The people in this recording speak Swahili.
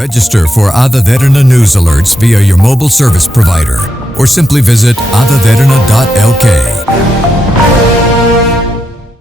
Register for Adaderna news alerts via your mobile service provider or simply visit adaderna.lk.